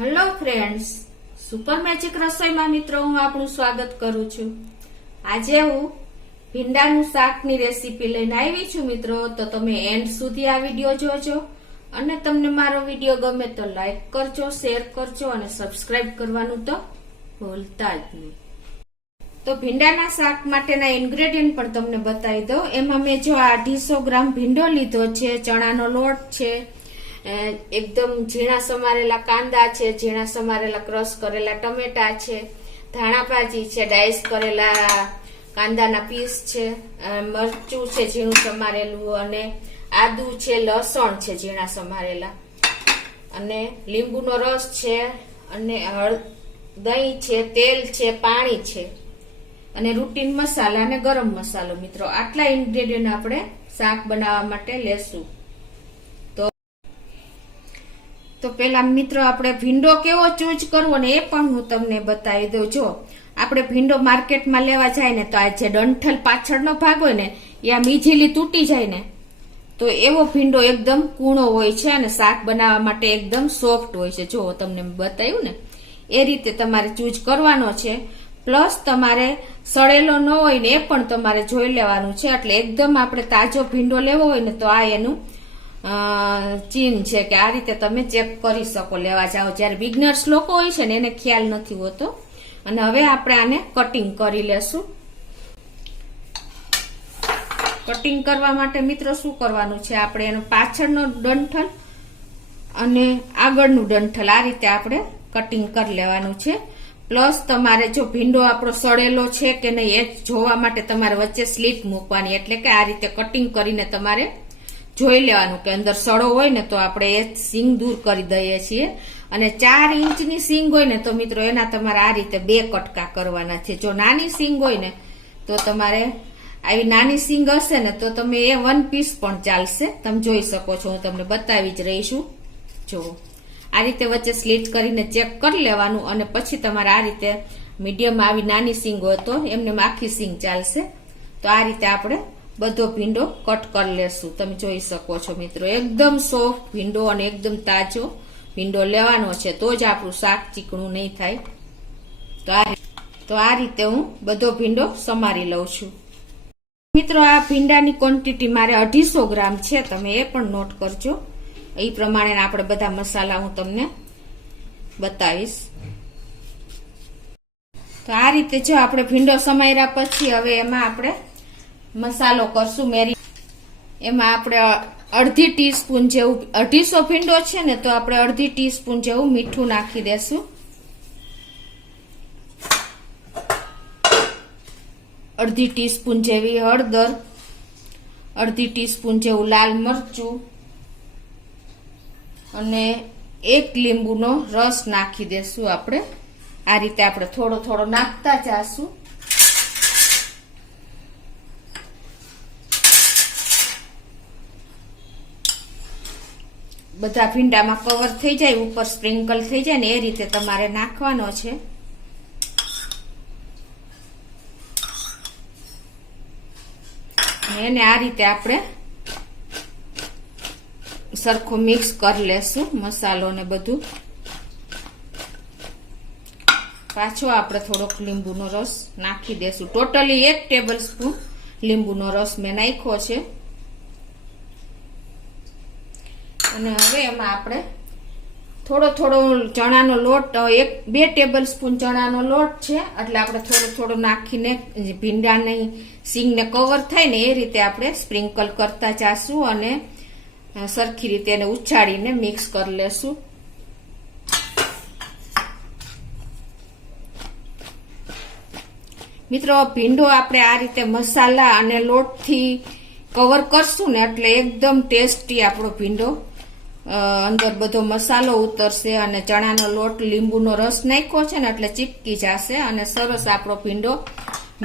Hello friends, super magic રસોઈમાં મિત્રો હું આપણું સ્વાગત કરું છું। આજે હું ભીંડાનું શાકની રેસીપી લઈને આવી છું મિત્રો। તો તમે એન્ડ સુધી આ વિડીયો જોજો અને તમને મારો વિડીયો ગમે તો લાઈક કરજો, શેર કરજો અને સબસ્ક્રાઇબ કરવાનું તો ભૂલતા જ નહીં। તો ભીંડાના શાક માટેના ઇન્ગ્રેડિયન્ટ પણ તમને બતાવી દઉં। એમાં મેં જો 250 ગ્રામ ભીંડો લીધો છે, ચણાનો લોટ છે, એકદમ ઝીણા સમારેલા કાંદા છે, ઝીણા સમારેલા ક્રશ કરેલા ટમેટા છે, ધાણા ભાજી છે, ડાઈસ કરેલા કાંદાના પીસ છે, મરચું છે ઝીણું સમારેલું, અને આદુ છે, લસણ છે ઝીણા સમારેલા, અને લીંબુનો રસ છે, અને દહીં છે, તેલ છે, પાણી છે, અને રૂટીન મસાલા અને ગરમ મસાલો। મિત્રો આટલા ઇન્ગ્રેડિયન્ટ આપણે શાક બનાવવા માટે લેશું। તો પેલા મિત્રો આપણે ભીંડો કેવો ચૂઝ કરવો ને એ પણ હું તમને બતાવી દઉં। જો આપણે ભીંડો માર્કેટમાં લેવા જાય ને તો આ જે ડંઠલ પાછળનો ભાગ હોય ને એ આમ ઈઝીલી તૂટી જાય ને, તો એવો ભીંડો એકદમ કૂણો હોય છે અને શાક બનાવવા માટે એકદમ સોફ્ટ હોય છે। જો તમને બતાવ્યું ને એ રીતે તમારે ચૂઝ કરવાનો છે। પ્લસ તમારે સડેલો ન હોય ને એ પણ તમારે જોઈ લેવાનું છે। એટલે એકદમ આપણે તાજો ભીંડો લેવો હોય ને તો આ એનું ચીન છે કે આ રીતે તમે ચેક કરી શકો લેવા જાઓ જયારે બિગનર્સ લોકો હોય છે ને એને ખ્યાલ નથી હોતો। અને હવે આપણે આને કટિંગ કરી લેશું। કટિંગ કરવા માટે મિત્રો શું કરવાનું છે, આપણે એનો પાછળનો ડંઠલ અને આગળનું ડંઠલ આ રીતે આપણે કટિંગ કરી લેવાનું છે। પ્લસ તમારે જો ભીંડો આપણો સડેલો છે કે નહીં એ જોવા માટે તમારે વચ્ચે સ્લીટ મૂકવાની, એટલે કે આ રીતે કટિંગ કરીને તમારે જોઈ લેવાનું કે અંદર સડો હોય ને તો આપણે એ સિંગ દૂર કરી દઈએ છીએ। અને 4 ઇંચની સિંગ હોય ને તો મિત્રો એના તમારે આ રીતે 2 કટકા કરવાના છે। જો નાની સિંગ હોય ને તો તમારે આવી નાની સિંગ હશે ને તો તમે એ 1 પીસ પણ ચાલશે। તમે જોઈ શકો છો, હું તમને બતાવી જ રહી છું। જો આ રીતે વચ્ચે સ્લીટ કરીને ચેક કરી લેવાનું, અને પછી તમારે આ રીતે મીડિયમ આવી નાની સિંગ હોય તો એમને આખી સિંગ ચાલશે। તો આ રીતે આપણે બધો ભીંડો કટ કરી લેશું। તમે જોઈ શકો છો મિત્રો એકદમ સોફ્ટ ભીંડો અને એકદમ તાજો ભીંડો લેવાનો છે, તો જ આપણું શાક ચીકણું નહીં થાય। તો આ રીતે હું બધો ભીંડો સમારી લઉં છું। મિત્રો આ ભીંડાની ક્વોન્ટિટી મારે 250 ગ્રામ છે, તમે એ પણ નોટ કરજો। એ પ્રમાણે આપણે બધા મસાલા હું તમને બતાવીશ। તો આ રીતે જો આપણે ભીંડો સમાર્યા પછી હવે એમાં આપણે મસાલો કરશું મેરી। એમાં આપણે અડધી ટીસ્પૂન જેવું, 250 ભીંડો છે ને તો આપણે અડધી ટીસ્પૂન જેવું મીઠું નાખી દેશું, અડધી ટીસ્પૂન જેવી હળદર, અડધી ટીસ્પૂન જેવું લાલ મરચું, અને 1 લીંબુનો રસ નાખી દેશું આપણે। આ રીતે આપણે થોડો થોડો નાખતા જાશું। બધા ભીંડામાં કવર થઈ જાય, ઉપર સ્પ્રિંકલ થઈ જાય ને એ રીતે તમારે નાખવાનો છે। એને આ રીતે આપણે સરખો મિક્સ કરી લેશું મસાલો ને બધું। પાછો આપણે થોડોક લીંબુનો રસ નાખી દેશું, ટોટલી 1 ટેબલ સ્પૂન લીંબુનો રસ મેં નાખ્યો છે। અને હવે એમાં આપણે થોડો થોડો ચણાનો લોટ, 2 ટેબલ સ્પૂન ચણાનો લોટ છે, એટલે આપણે થોડો થોડો નાખીને ભીંડાની સિંગને કવર થાય ને એ રીતે આપણે સ્પ્રિંકલ કરતા જાશું અને સરખી રીતે એને ઉછાળીને મિક્સ કરી લેશું। મિત્રો ભીંડો આપણે આ રીતે મસાલા અને લોટથી કવર કરશું ને એટલે એકદમ ટેસ્ટી આપણો ભીંડો અંદર બધો મસાલો ઉતરશે, અને ચણાનો લોટ લીંબુનો રસ નાખ્યો છે ને એટલે ચીપકી જશે અને સરસ આપણો ભીંડો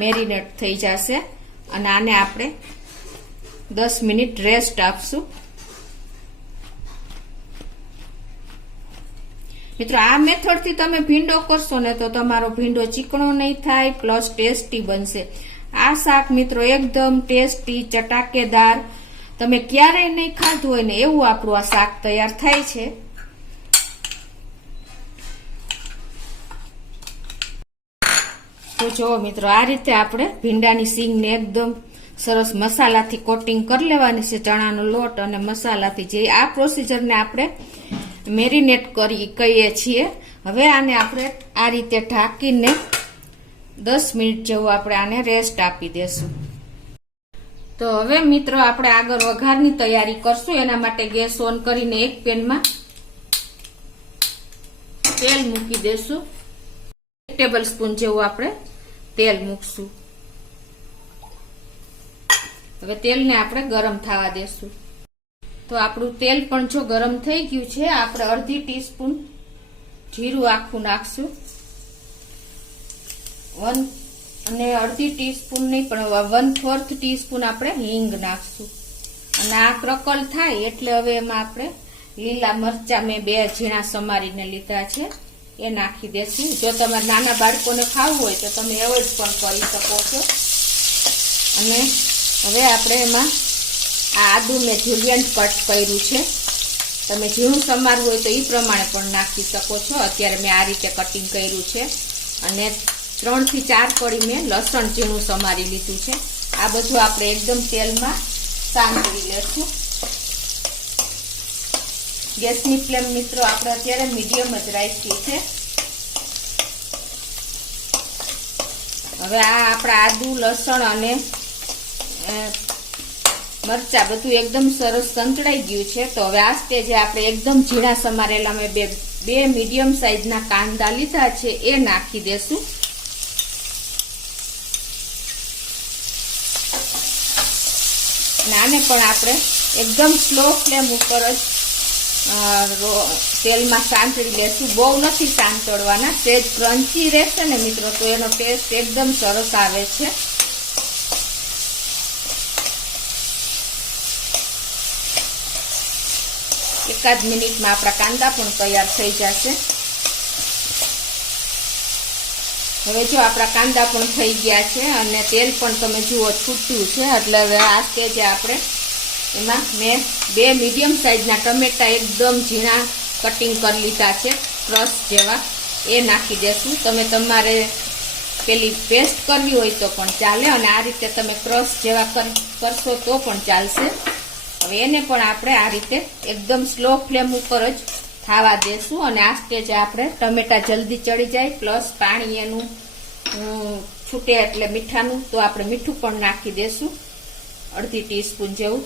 મેરિનેટ થઈ જશે। અને આને આપણે 10 મિનિટ રેસ્ટ આપશું। મિત્રો આ મેથડથી તમે ભીંડો કરશો ને તો તમારો ભીંડો ચીકણો નહીં થાય, પ્લસ ટેસ્ટી બનશે। આ શાક મિત્રો એકદમ ટેસ્ટી ચટાકેદાર, તમે ક્યારેય નહીં ખાધું હોય ને એવું આપણું આ શાક તૈયાર થાય છે। તો જો મિત્રો આ રીતે આપણે ભીંડાની સીંગને એકદમ સરસ મસાલાથી કોટિંગ કરી લેવાની છે, ચણાનો લોટ અને મસાલાથી. જે આ પ્રોસીજરને આપણે મેરિનેટ કરી કહીએ છીએ. હવે આને આપણે આ રીતે ઢાંકીને 10 મિનિટ જેવું આપણે આને રેસ્ટ આપી દેશું. તો હવે મિત્રો આપણે આગળ વઘારની તૈયારી કરશું. એના માટે ગેસ ઓન કરીને એક પેનમાં તેલ મૂકી દેશું. 1 ટેબલ સ્પૂન જેવું આપણે તેલ મૂકશું. હવે તેલને આપણે ગરમ થવા દેશું. તો આપણું તેલ પણ જો ગરમ થઈ ગયું છે. આપણે અડધી ટીસ્પૂન જીરું આખું નાખશું અને અડધી ટીસ્પૂન નહીં પણ 1/4 ટીસ્પૂન આપણે હિંગ નાખશું. અને આ ક્રકલ થાય એટલે હવે એમાં આપણે લીલા મરચા મેં 2 ઝીણા સમારીને લીધા છે એ નાખી દેશું. જો તમારે નાના બાળકોને ખાવું હોય તો તમે એવોઇડ પણ કરી શકો છો. અને હવે આપણે એમાં આ આદુ મેં જુલિયન કટ કર્યું છે. તમે ઝીણું સમારવું હોય તો એ પ્રમાણે પણ નાખી શકો છો. અત્યારે મેં આ રીતે કટિંગ કર્યું છે. અને 3 થી 4 કળી મેં લસણ ઝીણું સમારી લીધું છે. આ બધું આપણે એકદમ તેલમાં સાંતળી લેશું. ગેસની ફ્લેમ મિત્રો આપણે અત્યારે મીડિયમ જ રાખી છે. હવે આ આપણા આદુ લસણ અને મરચા બધું એકદમ સરસ સંતળાઈ ગયું છે. તો હવે આ સ્ટેજે આપણે એકદમ ઝીણા સમારેલા મેં બે મીડિયમ સાઈઝના કાંદા લીધા છે એ નાખી દેશું. અને આને પણ આપણે એકદમ સ્લો ફ્લેમ ઉપર જ તેલમાં સાંતળી લેશું. બહુ નથી સાંતળવાના. સેજ ક્રન્ચી રહેશે ને મિત્રો તો એનો ટેસ્ટ એકદમ સરસ આવે છે. એકાદ મિનિટમાં આપણા કાંદા પણ તૈયાર થઈ જશે. હવે જો આપણા કાંદા પણ થઈ ગયા છે અને તેલ પણ તમે જુઓ છૂટ્યું છે. એટલે હવે આ સ્ટેજે આપણે એમાં મેં 2 મીડિયમ સાઈઝના ટમેટા એકદમ ઝીણા કટિંગ કરી લીધા છે, ક્રશ જેવા, એ નાખી દેશું. તમે તમારે પેલી પેસ્ટ કરવી હોય તો પણ ચાલે અને આ રીતે તમે ક્રશ જેવા કરશો તો પણ ચાલશે. હવે એને પણ આપણે આ રીતે એકદમ સ્લો ફ્લેમ ઉપર જ થવા દેશું. અને આ સ્ટેજે આપણે ટમેટા જલ્દી ચડી જાય પ્લસ પાણી એનું છૂટે એટલે મીઠાનું તો આપણે મીઠું પણ નાખી દેશું, અડધી ટીસ્પૂન જેવું.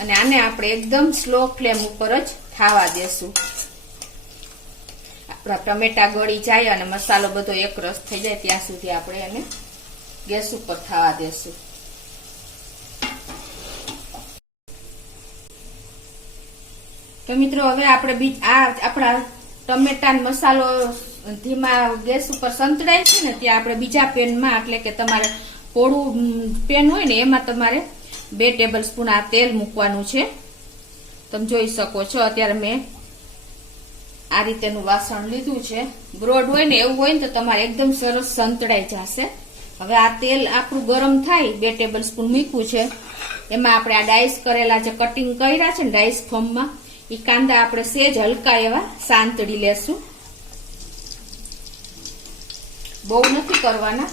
અને આને આપણે એકદમ સ્લો ફ્લેમ ઉપર જ થવા દેશું. આપણા ટમેટા ગળી જાય અને મસાલો બધો એક રસ થઈ જાય ત્યાં સુધી આપણે એને ગેસ ઉપર થવા દેશું. તો મિત્રો હવે આપણે આપણા ટમેટા મસાલો ધીમા ગેસ ઉપર સંતળાય છે ને ત્યાં આપણે બીજા પેનમાં, એટલે કે તમારે પોળું પેન હોય ને એમાં તમારે 2 ટેબલ સ્પૂન આ તેલ મૂકવાનું છે. તમે જોઈ શકો છો અત્યારે મેં આ રીતેનું વાસણ લીધું છે. બ્રોડ હોય ને એવું હોય ને તો તમારે એકદમ સરસ સંતળાઈ જશે. હવે આ તેલ આપણું ગરમ થાય, 2 ટેબલ સ્પૂન મૂક્યું છે. એમાં આપણે આ ડાઈસ કરેલા જે કટિંગ કર્યા છે ને ડાઈસ ફોર્મમાં, એ કાંદા આપણે સેજ હલકા એવા સાંતળી લેશું. બહુ નથી કરવાના,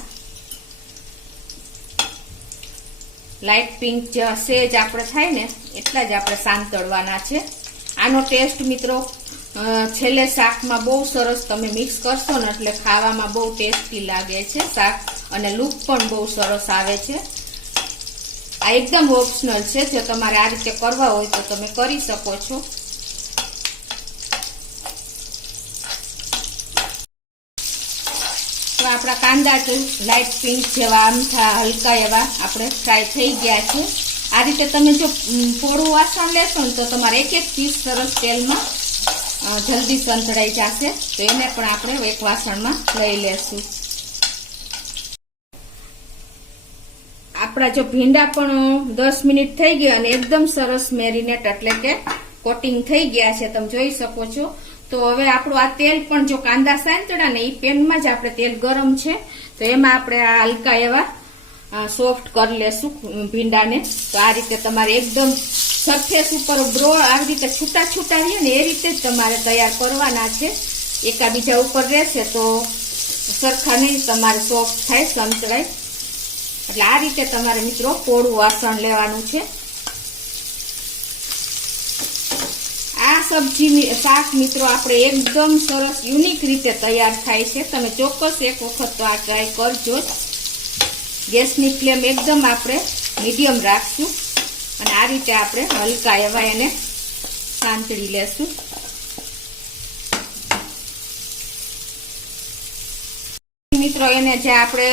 લાઇટ પિંક જેવા સેજ આપણે થાય ને એટલા જ આપણે સાંતળવાના છે. આનો ટેસ્ટ મિત્રો છેલ્લે શાકમાં બહુ સરસ તમે મિક્સ કરશો ને એટલે ખાવામાં બહુ ટેસ્ટી લાગે છે શાક અને લુક પણ બહુ સરસ આવે છે. આ એકદમ ઓપ્શનલ છે. જો તમારે આ રીતે કરવા હોય તો તમે કરી શકો છો. તો આપણા કાંદા લાઇટ પિંક જેવા આમથા હલકા એવા આપણે ફ્રાય થઈ ગયા છે. આ રીતે તમે જો પોળું વાસણ લેશો ને તો તમારે એક પીસ સરસ તેલમાં જલ્દી સંતળાઈ જશે. તો એને પણ આપણે એક વાસણમાં લઈ લેશું. આપણા જો ભીંડા પણ 10 મિનિટ થઈ ગયા અને એકદમ સરસ મેરિનેટ એટલે કે કોટિંગ થઈ ગયા છે, તમે જોઈ શકો છો. તો હવે આપણું આ તેલ પણ જો કાંદા સાંતળ્યા ને એ પેનમાં જ આપણે તેલ ગરમ છે તો એમાં આપણે આ હલકા એવા સોફ્ટ કરી લેશું ભીંડાને. તો આ રીતે તમારે એકદમ સરફેસ ઉપર બ્રોડ આવી રીતે છૂટા છૂટા રહીએ ને એ રીતે જ તમારે તૈયાર કરવાના છે. એકાબીજા ઉપર રહેશે તો સરખા નહીં તમારે સોફ્ટ થાય, સંતળાય. એટલે આ રીતે તમારે મિત્રો પોળું વાસણ લેવાનું છે. આ સબ્જી શાક મિત્રો આપણે એકદમ સરસ યુનિક રીતે તૈયાર થાય છે. તમે ચોક્કસ એક વખત તો આ ટ્રાય કરજો જ. ગેસની ફ્લેમ એકદમ આપણે મીડિયમ રાખશું અને આ રીતે આપણે હલકા એવા એને સાંતળી લેશું. મિત્રો એને જે આપણે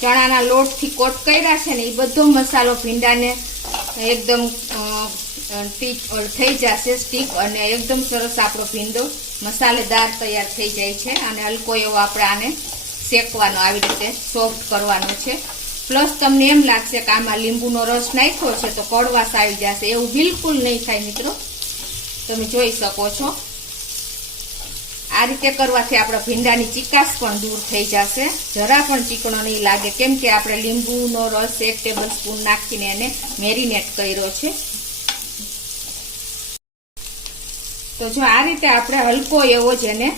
ચણાના લોટથી કોટ કર્યા છે ને એ બધો મસાલો ભીંડાને એકદમ થઈ જશે સ્ટીક અને એકદમ સરસ આપણો ભીંડો મસાલેદાર તૈયાર થઈ જાય છે. અને હલકો એવો આપણે આને શેકવાનો, આવી રીતે સોફ્ટ કરવાનો છે. પ્લસ તમને એમ લાગશે કે આમાં લીંબુનો રસ નાખ્યો છે તો કડવાશ આવી જશે, એવું બિલકુલ નહીં થાય મિત્રો. તમે જોઈ શકો છો આ રીતે કરવાથી આપણા ભીંડાની ચીકાશ પણ દૂર થઈ જશે, જરા પણ ચીકણો નહીં લાગે, કેમ કે આપણે લીંબુનો રસ 1 ટેબલ સ્પૂન નાખીને એને મેરિનેટ કર્યો છે. તો જો આ રીતે આપણે હલકો એવો જ એને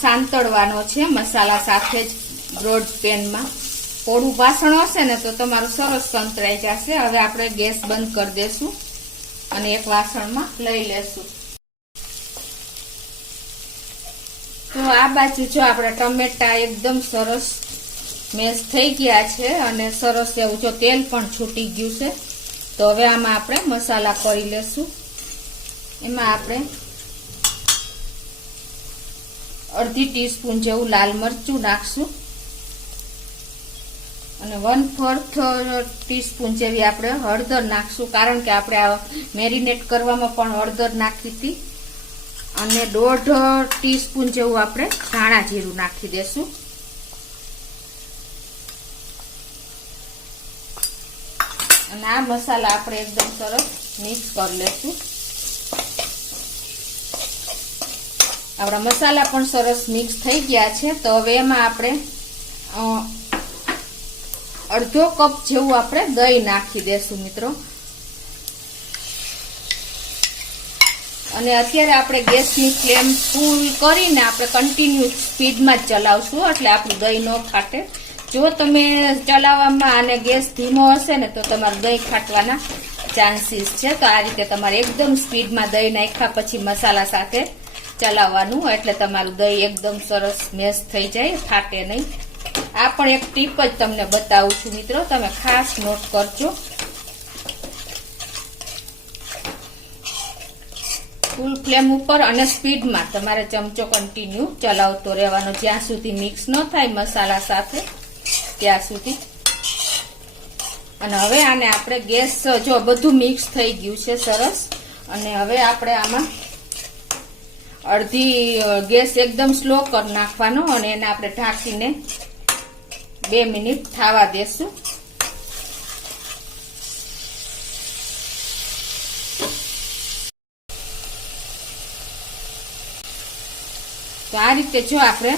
સાંતળવાનો છે મસાલા સાથે જ બ્રોડ પેનમાં. પોળું વાસણ હશે ને તો તમારું સરસ સંતળાઈ જશે. હવે આપણે ગેસ બંધ કરી દેશું અને એક વાસણમાં લઈ લેશું. તો આ બાજુ જો આપણે ટમેટા એકદમ સરસ મેશ થઈ ગયા છે અને સરસ એવું જો તેલ પણ છૂટી ગયું છે. તો હવે આમાં આપણે મસાલા કરી લેશું. એમાં આપણે અડધી ટીસ્પૂન જેવું લાલ મરચું નાખશું અને 1/4 ટીસ્પૂન જેવી આપણે હળદર નાખશું, કારણ કે આપણે આ મેરિનેટ કરવામાં પણ હળદર નાખી હતી. અને 1/2 ટીસ્પૂન જેવું આપણે ધાણા જીરું નાખી દેશું. અને આ મસાલા આપણે એકદમ સરસ મિક્સ કરી લેશું. આપણા મસાલા પણ સરસ મિક્સ થઈ ગયા છે. તો હવે એમાં આપણે અડધો કપ જેવું આપણે દહીં નાખી દેશું મિત્રો. અને અત્યારે આપણે ગેસની ફ્લેમ ફૂલ કરીને આપણે કન્ટિન્યુ સ્પીડમાં જ ચલાવશું, એટલે આપણું દહીં ન ફાટે. જો તમે ચલાવવામાં અને ગેસ ધીમો હશે ને તો તમારું દહીં ફાટવાના ચાન્સીસ છે. તો આ રીતે તમારે એકદમ સ્પીડમાં દહીં નાખ્યા પછી મસાલા સાથે ચલાવવાનું, એટલે તમારું દહીં એકદમ સરસ મેશ થઈ જાય, ફાટે નહીં. આ પણ એક ટીપ જ તમને બતાવું છું મિત્રો, તમે ખાસ નોટ કરજો. ફૂલ ફ્લેમ ઉપર અને સ્પીડમાં તમારે ચમચો કન્ટિન્યુ ચલાવતો રહેવાનો, જ્યાં સુધી મિક્સ ન થાય મસાલા સાથે ત્યાં સુધી. અને હવે આને આપણે ગેસ જો બધું મિક્સ થઈ ગયું છે સરસ. અને હવે આપણે આમાં અડધી ગેસ એકદમ સ્લો કરી નાખવાનો અને એને આપણે ઢાંકીને 2 મિનિટ થવા દેશું. તો આ રીતે જો આપણે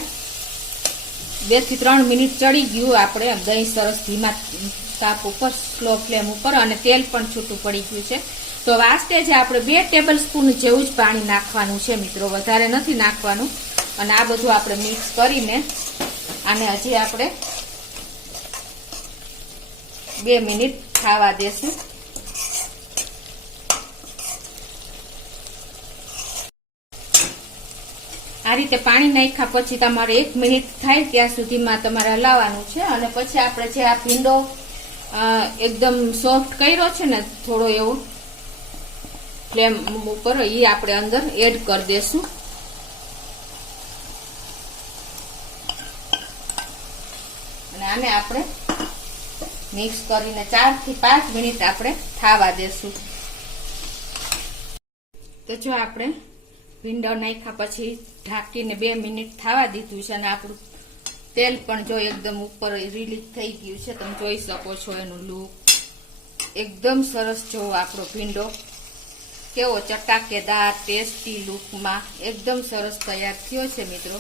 2 થી 3 મિનિટ ચડી ગયું, આપણે દહીં સરસ ધીમા તાપ ઉપર સ્લો ફ્લેમ ઉપર અને તેલ પણ છૂટું પડી ગયું છે. તો આ સ્ટેજે આપણે 2 ટેબલ સ્પૂન જેવું જ પાણી નાખવાનું છે મિત્રો, વધારે નથી નાખવાનું. અને આ બધું આપણે મિક્સ કરીને આને હજી આપણે 2 મિનિટ ખાવા દેશું. આ રીતે પાણી નાખ્યા પછી તમારે 1 મિનિટ થાય ત્યાં સુધીમાં તમારે હલાવવાનું છે. અને પછી આપણે જે આ ભીંડો એકદમ સોફ્ટ કર્યો છે ને થોડો એવો ફ્લેમ ઉપર, એ આપણે અંદર એડ કરી દેશું. અને આને આપણે મિક્સ કરીને 4 થી 5 મિનિટ આપણે થવા દેશું. તો જો આપણે ભીંડો નાખ્યા પછી ઢાંકીને 2 મિનિટ થવા દીધું છે અને આપણું તેલ પણ જો એકદમ ઉપર રિલીઝ થઈ ગયું છે. તમે જોઈ શકો છો એનું લુક એકદમ સરસ. જો આપણો ભીંડો કેવો ચટાકેદાર ટેસ્ટી લુકમાં એકદમ સરસ તૈયાર થયો છે મિત્રો.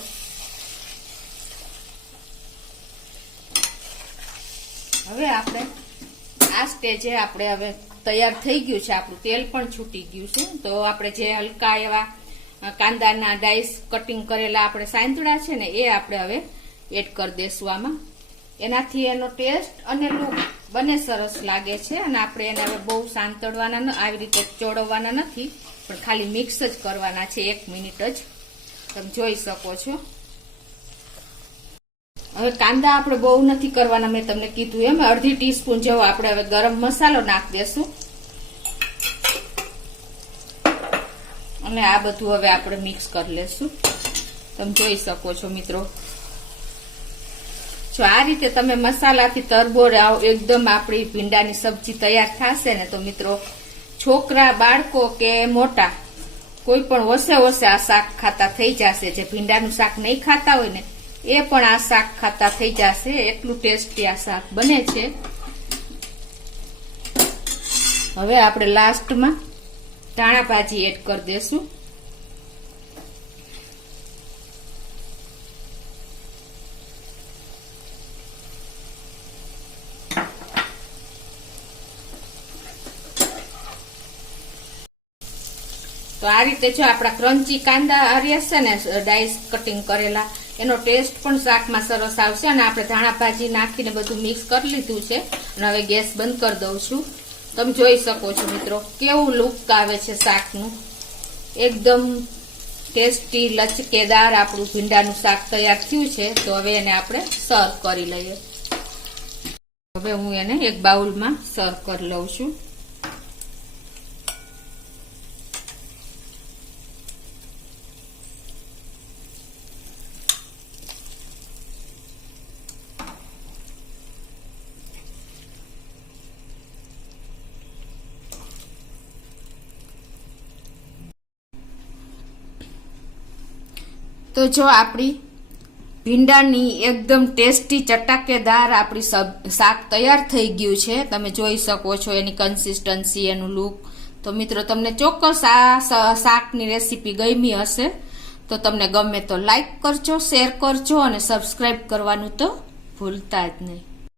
હવે આપણે આ સ્ટેજે આપણે હવે તૈયાર થઈ ગયું છે, આપણું તેલ પણ છૂટી ગયું છે. તો આપણે જે હલકા એવા કાંદાના ડાઈસ કટિંગ કરેલા આપણે સાંતળા છે ને એ આપણે હવે એડ કરી દેશું આમાં. એનાથી એનો ટેસ્ટ અને લુક બંને સરસ લાગે છે. અને આપણે એને હવે બહુ સાંતળવાના, આવી રીતે ચોળવવાના નથી, પણ ખાલી મિક્સ જ કરવાના છે 1 મિનિટ જ. તમે જોઈ શકો છો. હવે કાંદા આપણે બહુ નથી કરવાના, મેં તમને કીધું એમ. અડધી ટીસ્પૂન જેવો આપણે હવે ગરમ મસાલો નાખી દેશું. અને આ બધું હવે આપણે મિક્સ કરી લેશું. તમે જોઈ શકો છો મિત્રો. જો આ રીતે તમે મસાલાથી તરબોળ એકદમ આપણી ભીંડાની સબ્જી તૈયાર થશે ને તો મિત્રો છોકરા, બાળકો કે મોટા કોઈ પણ વસે આ શાક ખાતા થઈ જશે. જે ભીંડાનું શાક નહીં ખાતા હોય ને એ પણ આ શાક ખાતા થઈ જશે. એટલું ટેસ્ટી આ શાક બને છે. હવે આપણે લાસ્ટમાં ધાણા ભાજી એડ કરી દેશું. તો આ રીતે જો આપણા ક્રન્ચી કાંદા રહેશે ને ડાઈસ કટિંગ કરેલા, એનો ટેસ્ટ પણ શાકમાં સરસ આવશે. અને આપણે ધાણા ભાજી નાખીને બધું મિક્સ કરી લીધું છે. અને હવે ગેસ બંધ કરી દઉં છું. તમે જોઈ શકો છો મિત્રો કેવું લુક આવે છે શાકનું. એકદમ ટેસ્ટી લચકેદાર આપણું ભીંડાનું શાક તૈયાર થયું છે. તો હવે એને આપણે સર્વ કરી લઈએ. હવે હું એને એક બાઉલમાં સર્વ કરી લઉં છું. તો જો આપણી ભીંડાની એકદમ ટેસ્ટી ચટાકેદાર આપણી શાક તૈયાર થઈ ગયું છે. તમે જોઈ શકો છો એની કન્સિસ્ટન્સી, એનું લુક. તો મિત્રો તમને ચોક્કસ આ શાકની રેસીપી ગમી હશે. તો તમને ગમે તો લાઈક કરજો, શેર કરજો અને સબસ્ક્રાઈબ કરવાનું તો ભૂલતા જ નહીં.